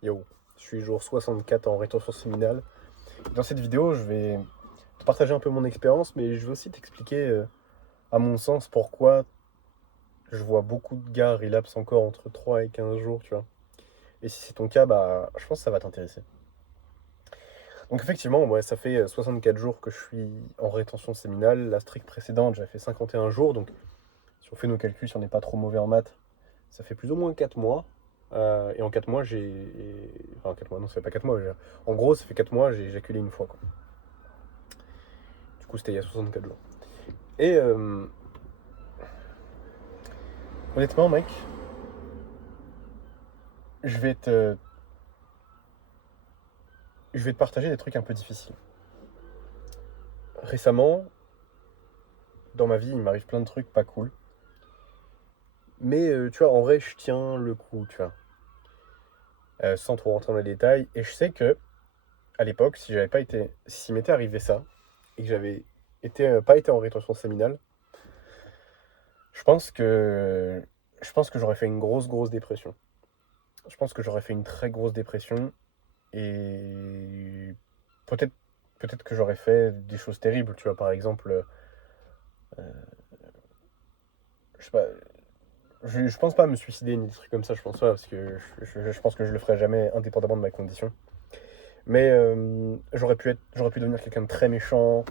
Yo, je suis jour 64 en rétention séminale. Dans cette vidéo, je vais te partager un peu mon expérience, mais je vais aussi t'expliquer, à mon sens, pourquoi je vois beaucoup de gars relapse encore entre 3 et 15 jours, tu vois. Et si c'est ton cas, bah, je pense que ça va t'intéresser. Donc effectivement, ouais, ça fait 64 jours que je suis en rétention séminale. La stricte précédente, j'avais fait 51 jours, donc si on fait nos calculs, si on n'est pas trop mauvais en maths, ça fait plus ou moins 4 mois. Et en 4 mois, Enfin, 4 mois, non, ça fait pas 4 mois. En gros, ça fait 4 mois, j'ai éjaculé une fois, quoi. Du coup, c'était il y a 64 jours. Et honnêtement, mec, je vais te, je vais te partager des trucs un peu difficiles. Récemment, dans ma vie, il m'arrive plein de trucs pas cool. Mais tu vois, en vrai, je tiens le coup, tu vois. Sans trop rentrer dans les détails. Et je sais que, à l'époque, si j'avais pas été. S'il m'était arrivé ça, et que j'avais pas été en rétention séminale, je pense que. Je pense que j'aurais fait une grosse dépression. Je pense que j'aurais fait une très grosse dépression. Et peut-être peut-être que j'aurais fait des choses terribles, tu vois, par exemple, je sais pas, je pense pas me suicider ni des trucs comme ça, je pense pas, parce que je pense que je le ferai jamais indépendamment de ma condition. Mais j'aurais pu devenir quelqu'un de très méchant,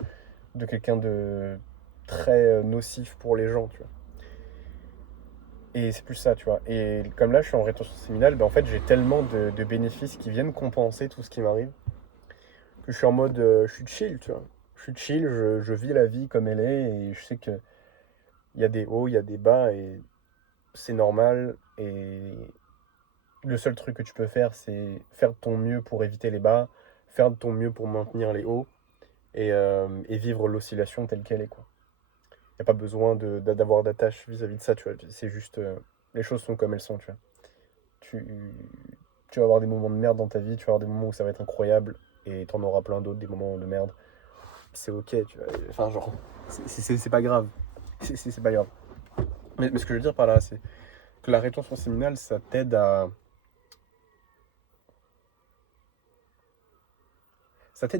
de quelqu'un de très nocif pour les gens, tu vois. Et c'est plus ça, tu vois. Et comme là, je suis en rétention séminale, ben en fait, j'ai tellement de bénéfices qui viennent compenser tout ce qui m'arrive, que je suis en mode, je suis chill, tu vois. Je suis chill, je vis la vie comme elle est, et je sais que il y a des hauts, il y a des bas, et c'est normal. Et le seul truc que tu peux faire, c'est faire de ton mieux pour éviter les bas, faire de ton mieux pour maintenir les hauts, et vivre l'oscillation telle qu'elle est, quoi. Il n'y a pas besoin d'avoir d'attache vis-à-vis de ça, tu vois. C'est juste, les choses sont comme elles sont, tu vois. Tu, tu vas avoir des moments de merde dans ta vie, tu vas avoir des moments où ça va être incroyable, et t'en auras plein d'autres, des moments de merde. C'est ok, tu vois. Enfin, genre, c'est pas grave. C'est pas grave. Mais ce que je veux dire par là, c'est que la rétention séminale, ça t'aide à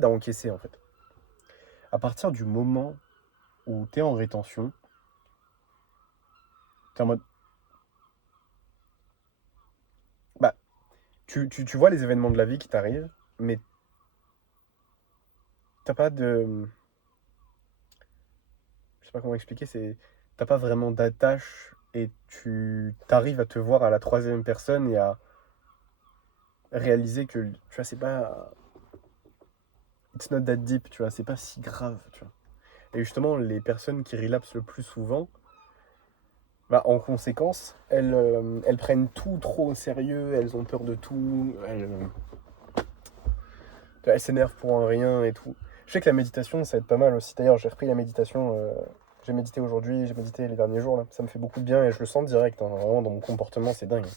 encaisser, en fait. À partir du moment où t'es en rétention, t'es en mode, bah, tu vois les événements de la vie qui t'arrivent, mais t'as pas de, je sais pas comment expliquer, t'as pas vraiment d'attache, et tu t'arrives à te voir à la troisième personne et à réaliser que, tu vois, c'est pas, it's not that deep, tu vois, c'est pas si grave, tu vois. Et justement, les personnes qui relapsent le plus souvent, bah, en conséquence, elles prennent tout trop au sérieux, elles ont peur de tout, elles s'énervent pour un rien et tout. Je sais que la méditation, ça aide pas mal aussi. D'ailleurs, j'ai repris la méditation. J'ai médité aujourd'hui, j'ai médité les derniers jours là. Ça me fait beaucoup de bien et je le sens direct, hein. Vraiment, dans mon comportement, c'est dingue.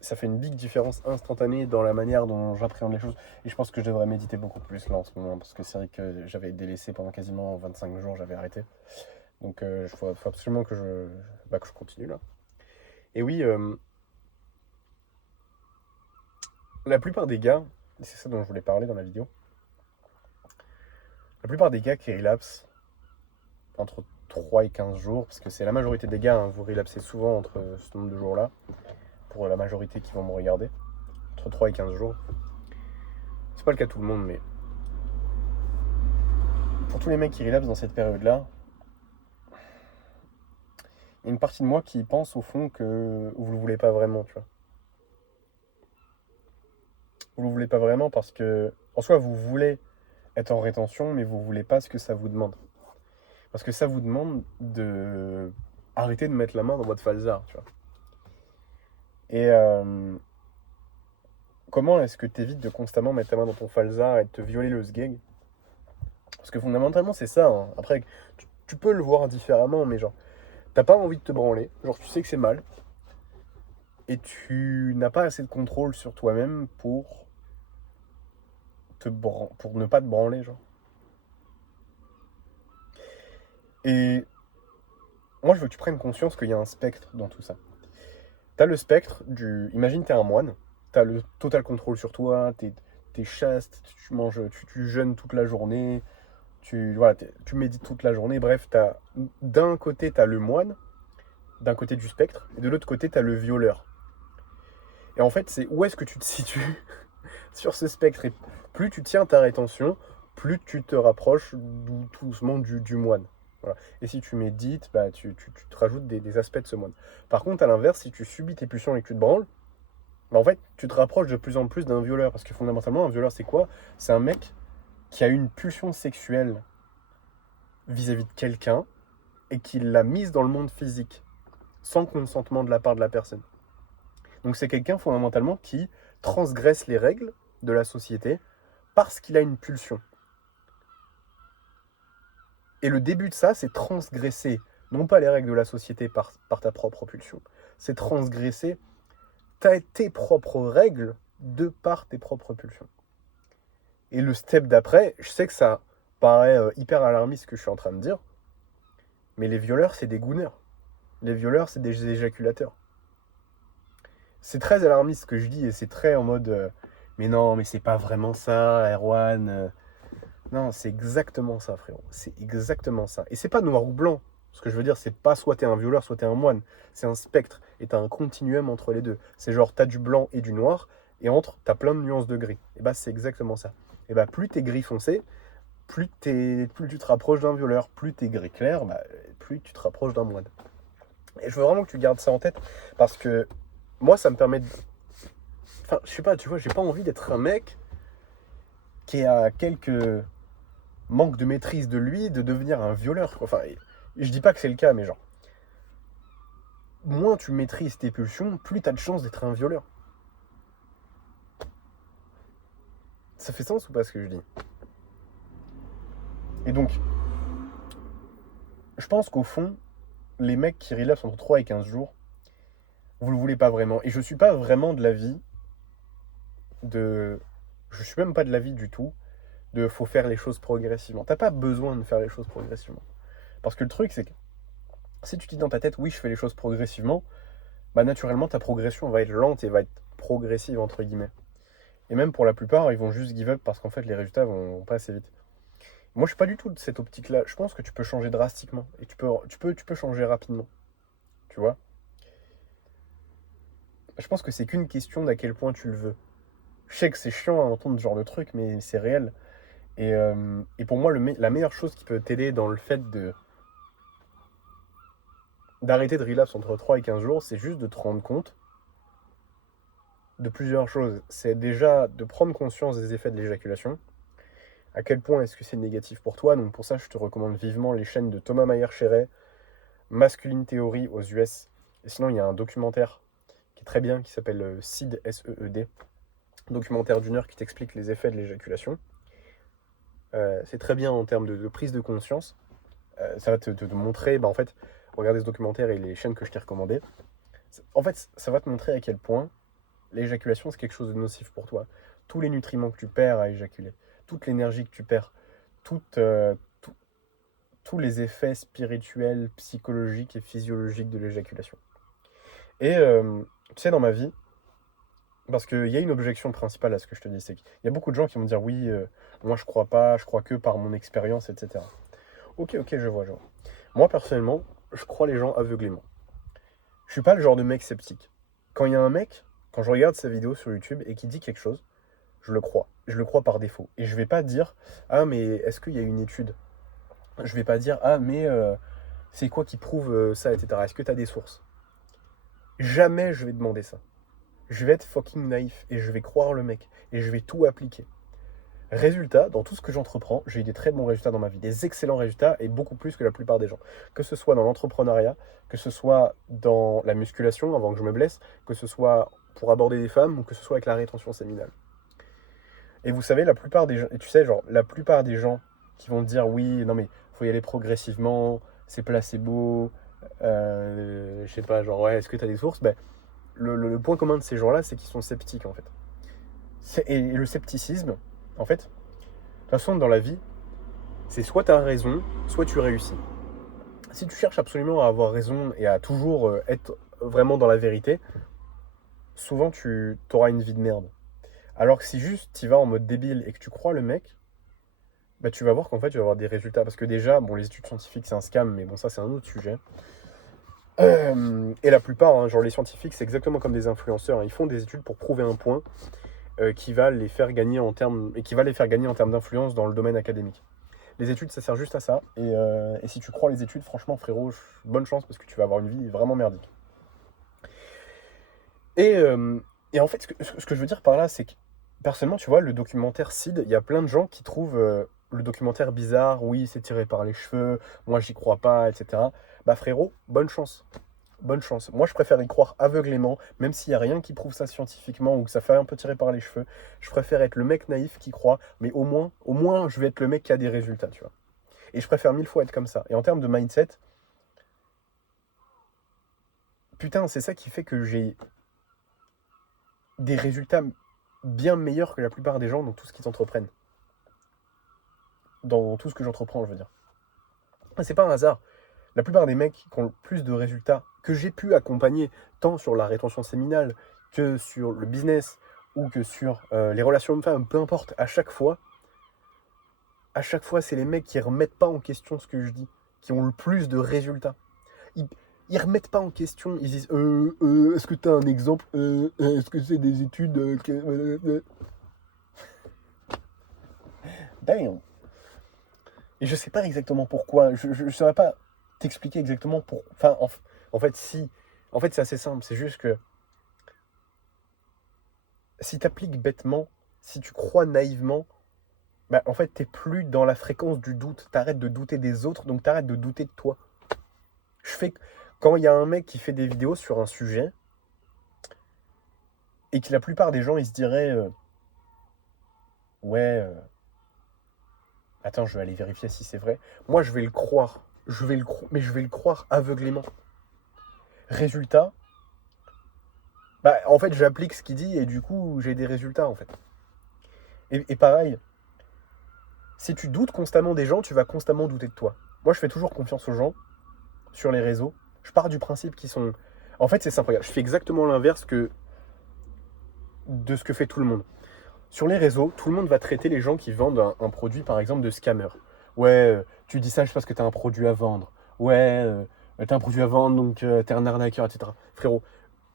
Ça fait une big différence instantanée dans la manière dont j'appréhende les choses. Et je pense que je devrais méditer beaucoup plus là en ce moment, parce que c'est vrai que j'avais délaissé pendant quasiment 25 jours, j'avais arrêté. Donc il faut absolument que je continue là. Et oui, la plupart des gars, et c'est ça dont je voulais parler dans la vidéo, la plupart des gars qui relapsent entre 3 et 15 jours, parce que c'est la majorité des gars, hein, vous relapsez souvent entre ce nombre de jours-là, pour la majorité qui vont me regarder, entre 3 et 15 jours. C'est pas le cas de tout le monde, mais pour tous les mecs qui relapsent dans cette période-là, il y a une partie de moi qui pense au fond que vous le voulez pas vraiment, tu vois. Vous le voulez pas vraiment parce que, en soi, vous voulez être en rétention, mais vous voulez pas ce que ça vous demande. Parce que ça vous demande de arrêter de mettre la main dans votre falzar, tu vois. Et comment est-ce que tu évites de constamment mettre ta main dans ton falzar et de te violer le sgeg? Parce que fondamentalement, c'est ça, hein. Après, tu peux le voir différemment, mais genre, t'as pas envie de te branler. Genre, tu sais que c'est mal. Et tu n'as pas assez de contrôle sur toi-même pour ne pas te branler, genre. Et moi, je veux que tu prennes conscience qu'il y a un spectre dans tout ça. T'as le spectre du. Imagine, t'es un moine. t'as le total contrôle sur toi, t'es chaste, tu manges, tu jeûnes toute la journée, voilà, tu médites toute la journée. Bref, d'un côté, t'as le moine, d'un côté du spectre, et de l'autre côté, t'as le violeur. Et en fait, c'est où est-ce que tu te situes sur ce spectre. Et plus tu tiens ta rétention, plus tu te rapproches tout doucement du moine. Voilà. Et si tu médites, bah, tu te rajoutes des aspects de ce moine. Par contre, à l'inverse, si tu subis tes pulsions et que tu te branles, bah, en fait, tu te rapproches de plus en plus d'un violeur. Parce que fondamentalement, un violeur, c'est quoi? C'est un mec qui a une pulsion sexuelle vis-à-vis de quelqu'un et qui l'a mise dans le monde physique, sans consentement de la part de la personne. Donc c'est quelqu'un fondamentalement qui transgresse les règles de la société parce qu'il a une pulsion. Et le début de ça, c'est transgresser, non pas les règles de la société par ta propre pulsion, c'est transgresser tes propres règles de par tes propres pulsions. Et le step d'après, je sais que ça paraît hyper alarmiste ce que je suis en train de dire, mais les violeurs, c'est des gouneurs. Les violeurs, c'est des éjaculateurs. C'est très alarmiste ce que je dis et c'est très en mode mais non, mais c'est pas vraiment ça, Erwan. Non, c'est exactement ça, frérot. C'est exactement ça. Et c'est pas noir ou blanc. Ce que je veux dire, c'est pas soit t'es un violeur, soit t'es un moine. C'est un spectre. Et t'as un continuum entre les deux. C'est genre, t'as du blanc et du noir. Et entre, t'as plein de nuances de gris. Et bah, c'est exactement ça. Et bah, plus t'es gris foncé, plus tu te rapproches d'un violeur. Plus t'es gris clair, bah, plus tu te rapproches d'un moine. Et je veux vraiment que tu gardes ça en tête. Parce que moi, ça me permet de... Enfin, je sais pas, tu vois, j'ai pas envie d'être un mec qui a quelques manque de maîtrise de lui, de devenir un violeur. Enfin, je dis pas que c'est le cas, mais genre, moins tu maîtrises tes pulsions, plus tu as de chances d'être un violeur. Ça fait sens ou pas ce que je dis? Et donc, je pense qu'au fond, les mecs qui relapsent entre 3 et 15 jours, vous le voulez pas vraiment. Et je suis pas vraiment de l'avis de... Je suis même pas de l'avis du tout de faut faire les choses progressivement. T'as pas besoin de faire les choses progressivement. Parce que le truc, c'est que si tu te dis dans ta tête, oui, je fais les choses progressivement, bah naturellement, ta progression va être lente et va être progressive, entre guillemets. Et même pour la plupart, ils vont juste give up parce qu'en fait, les résultats vont pas assez vite. Moi, je suis pas du tout de cette optique-là. Je pense que tu peux changer drastiquement et tu peux changer rapidement. Tu vois? Je pense que c'est qu'une question d'à quel point tu le veux. Je sais que c'est chiant à entendre ce genre de truc, mais c'est réel. Et pour moi, la meilleure chose qui peut t'aider dans le fait d'arrêter de relapse entre 3 et 15 jours, c'est juste de te rendre compte de plusieurs choses. C'est déjà de prendre conscience des effets de l'éjaculation. À quel point est-ce que c'est négatif pour toi? Donc pour ça, je te recommande vivement les chaînes de Thomas Mayer-Chéret, Masculine Theory aux US. Et sinon, il y a un documentaire qui est très bien, qui s'appelle SEED, S-E-E-D. Documentaire d'1 heure qui t'explique les effets de l'éjaculation. C'est très bien en termes de prise de conscience. Ça va te montrer, bah, en fait, regarder ce documentaire et les chaînes que je t'ai recommandées. En fait, ça va te montrer à quel point l'éjaculation, c'est quelque chose de nocif pour toi. Tous les nutriments que tu perds à éjaculer, toute l'énergie que tu perds, tous les effets spirituels, psychologiques et physiologiques de l'éjaculation. Et tu sais, dans ma vie, parce qu'il y a une objection principale à ce que je te dis, c'est qu'il y a beaucoup de gens qui vont me dire oui, moi je crois pas, je crois que par mon expérience, etc. Ok, je vois. Moi personnellement, je crois les gens aveuglément. Je suis pas le genre de mec sceptique. Quand il y a un mec, quand je regarde sa vidéo sur YouTube et qui dit quelque chose, je le crois. Je le crois par défaut. Et je vais pas dire, ah mais est-ce qu'il y a une étude? Je vais pas dire, ah mais c'est quoi qui prouve ça, etc. Est-ce que tu as des sources? Jamais je vais demander ça. Je vais être fucking naïf et je vais croire le mec et je vais tout appliquer. Résultat, dans tout ce que j'entreprends, j'ai eu des très bons résultats dans ma vie, des excellents résultats et beaucoup plus que la plupart des gens. Que ce soit dans l'entrepreneuriat, que ce soit dans la musculation avant que je me blesse, que ce soit pour aborder des femmes ou que ce soit avec la rétention séminale. Et vous savez, la plupart des gens, et tu sais, genre, la plupart des gens qui vont dire oui, non mais faut y aller progressivement, c'est placebo, je sais pas, genre ouais, est-ce que tu as des sources? Ben, le point commun de ces gens-là, c'est qu'ils sont sceptiques en fait. Et le scepticisme, en fait, de toute façon, dans la vie, c'est soit tu as raison, soit tu réussis. Si tu cherches absolument à avoir raison et à toujours être vraiment dans la vérité, souvent tu auras une vie de merde. Alors que si juste tu vas en mode débile et que tu crois le mec, bah tu vas voir qu'en fait tu vas avoir des résultats. Parce que déjà, bon, les études scientifiques c'est un scam, mais bon, ça c'est un autre sujet. Et la plupart, hein, genre les scientifiques, c'est exactement comme des influenceurs, hein. Ils font des études pour prouver un point qui va les faire gagner en termes et qui va les faire gagner en termes d'influence dans le domaine académique. Les études, ça sert juste à ça. Et si tu crois les études, franchement, frérot, bonne chance parce que tu vas avoir une vie vraiment merdique. Et, euh, et en fait, ce que je veux dire par là, c'est que personnellement, tu vois, le documentaire Sid, il y a plein de gens qui trouvent le documentaire bizarre. Oui, c'est tiré par les cheveux. Moi, j'y crois pas, etc. Bah frérot, bonne chance. Bonne chance. Moi, je préfère y croire aveuglément, même s'il n'y a rien qui prouve ça scientifiquement ou que ça fait un peu tirer par les cheveux. Je préfère être le mec naïf qui croit, mais au moins, je vais être le mec qui a des résultats, tu vois. Et je préfère mille fois être comme ça. Et en termes de mindset, putain, c'est ça qui fait que j'ai des résultats bien meilleurs que la plupart des gens dans tout ce qu'ils entreprennent. Dans tout ce que j'entreprends, je veux dire. C'est pas un hasard. La plupart des mecs qui ont le plus de résultats que j'ai pu accompagner, tant sur la rétention séminale que sur le business ou que sur les relations hommes-femmes, peu importe, à chaque fois, c'est les mecs qui remettent pas en question ce que je dis, qui ont le plus de résultats. Ils, ils remettent pas en question, ils disent est-ce que tu as un exemple est-ce que c'est des études Damn. Et je sais pas exactement pourquoi, je saurais pas t'expliquer exactement pour. Enfin, en fait, si. En fait, c'est assez simple. C'est juste que si tu appliques bêtement, si tu crois naïvement, bah, en fait, t'es plus dans la fréquence du doute. T'arrêtes de douter des autres, donc t'arrêtes de douter de toi. Je fais. Quand il y a un mec qui fait des vidéos sur un sujet, et que la plupart des gens, ils se diraient ouais, attends, je vais aller vérifier si c'est vrai. Moi, je vais le croire. Mais je vais le croire aveuglément. Résultat, bah, en fait, j'applique ce qu'il dit et du coup, j'ai des résultats, en fait. Et pareil, si tu doutes constamment des gens, tu vas constamment douter de toi. Moi, je fais toujours confiance aux gens sur les réseaux. Je pars du principe qu'ils sont. En fait, c'est simple. Regarde, je fais exactement l'inverse de ce que fait tout le monde. Sur les réseaux, tout le monde va traiter les gens qui vendent un produit, par exemple, de scammer. Ouais, tu dis ça juste parce que t'as un produit à vendre. Ouais, t'as un produit à vendre, donc t'es un arnaqueur, etc. Frérot,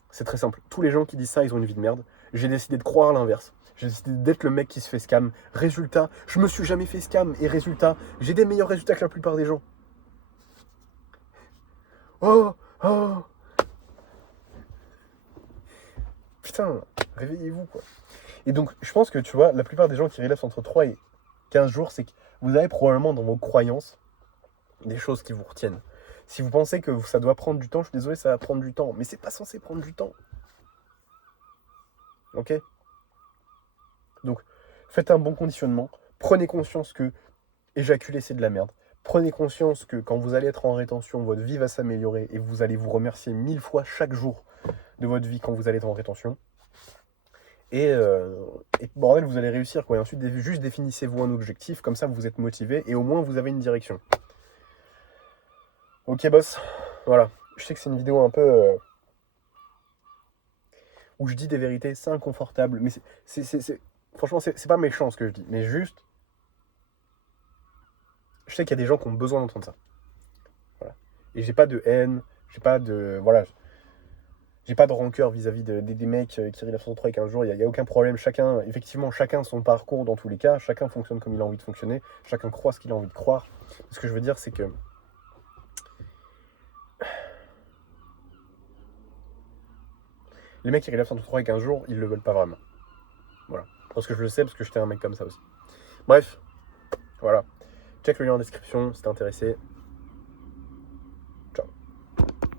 c'est très simple. Tous les gens qui disent ça, ils ont une vie de merde. J'ai décidé de croire l'inverse. J'ai décidé d'être le mec qui se fait scam. Résultat, je me suis jamais fait scam. Et résultat, j'ai des meilleurs résultats que la plupart des gens. Oh, oh, putain, réveillez-vous, quoi. Et donc, je pense que, tu vois, la plupart des gens qui relèvent entre 3 et 15 jours, c'est que vous avez probablement dans vos croyances des choses qui vous retiennent. Si vous pensez que ça doit prendre du temps, je suis désolé, ça va prendre du temps. Mais c'est pas censé prendre du temps. Ok? Donc, faites un bon conditionnement. Prenez conscience que éjaculer, c'est de la merde. Prenez conscience que quand vous allez être en rétention, votre vie va s'améliorer et vous allez vous remercier 1000 fois chaque jour de votre vie quand vous allez être en rétention. Et bordel, vous allez réussir, quoi. Et ensuite, juste définissez-vous un objectif, comme ça vous êtes motivé et au moins vous avez une direction. Ok, boss. Voilà. Je sais que c'est une vidéo un peu où je dis des vérités, c'est inconfortable, mais franchement, c'est pas méchant ce que je dis, mais juste, je sais qu'il y a des gens qui ont besoin d'entendre ça. Voilà. Et j'ai pas de haine, j'ai pas de. Voilà. J'ai pas de rancœur vis-à-vis des mecs qui relèvent sur 3 et 15 jours, il n'y a aucun problème. Effectivement, chacun son parcours dans tous les cas, chacun fonctionne comme il a envie de fonctionner, chacun croit ce qu'il a envie de croire. Ce que je veux dire, c'est que les mecs qui relèvent entre 3 et 15 jours, ils le veulent pas vraiment. Voilà. Parce que je le sais, parce que j'étais un mec comme ça aussi. Bref, voilà. Check le lien en description si t'es intéressé.